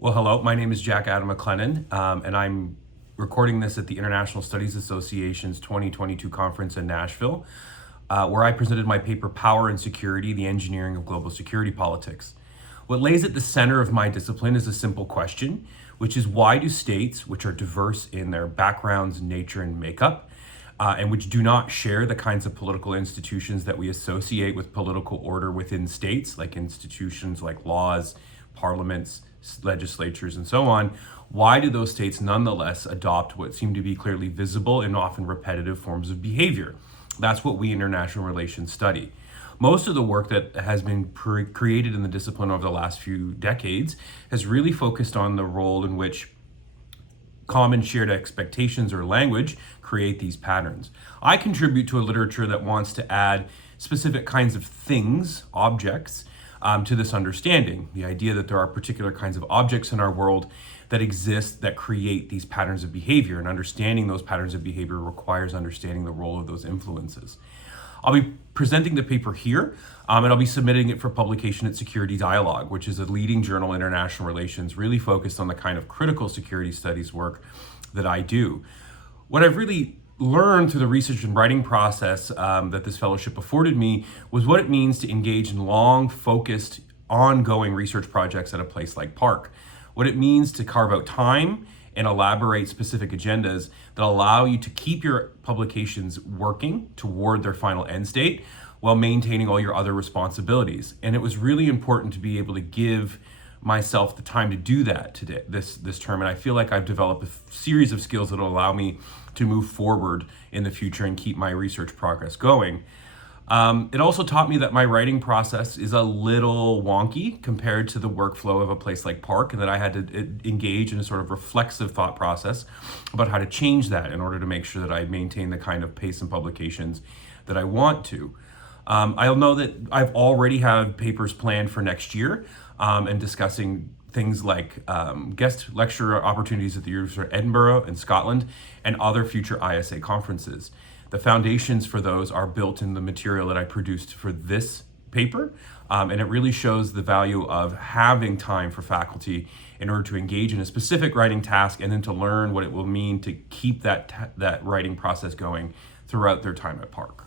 Well, hello, my name is Jack Adam MacLennan, and I'm recording this at the International Studies Association's 2022 conference in Nashville, where I presented my paper, Power and Security, the Engineering of Global Security Politics. What lays at the center of my discipline is a simple question, which is why do states, which are diverse in their backgrounds, nature, and makeup, and which do not share the kinds of political institutions that we associate with political order within states, like institutions like laws, parliaments, legislatures, and so on, why do those states nonetheless adopt what seem to be clearly visible and often repetitive forms of behavior? That's what we in international relations study. Most of the work that has been created in the discipline over the last few decades has really focused on the role in which common shared expectations or language create these patterns. I contribute to a literature that wants to add specific kinds of things, objects, to this understanding. The idea that there are particular kinds of objects in our world that exist that create these patterns of behavior, and understanding those patterns of behavior requires understanding the role of those influences. I'll be presenting the paper here, and I'll be submitting it for publication at Security Dialogue, which is a leading journal in international relations, really focused on the kind of critical security studies work that I do. What I've really learned through the research and writing process that this fellowship afforded me was what it means to engage in long, focused, ongoing research projects at a place like PARC. What it means to carve out time and elaborate specific agendas that allow you to keep your publications working toward their final end state while maintaining all your other responsibilities. And it was really important to be able to give myself the time to do that today, this term. And I feel like I've developed a series of skills that will allow me to move forward in the future and keep my research progress going. It also taught me that my writing process is a little wonky compared to the workflow of a place like PARC, and that I had to engage in a sort of reflexive thought process about how to change that in order to make sure that I maintain the kind of pace and publications that I want to. I'll know that I've already had papers planned for next year, and discussing things like guest lecture opportunities at the University of Edinburgh in Scotland and other future ISA conferences. The foundations for those are built in the material that I produced for this paper, and it really shows the value of having time for faculty in order to engage in a specific writing task and then to learn what it will mean to keep that writing process going throughout their time at PARC.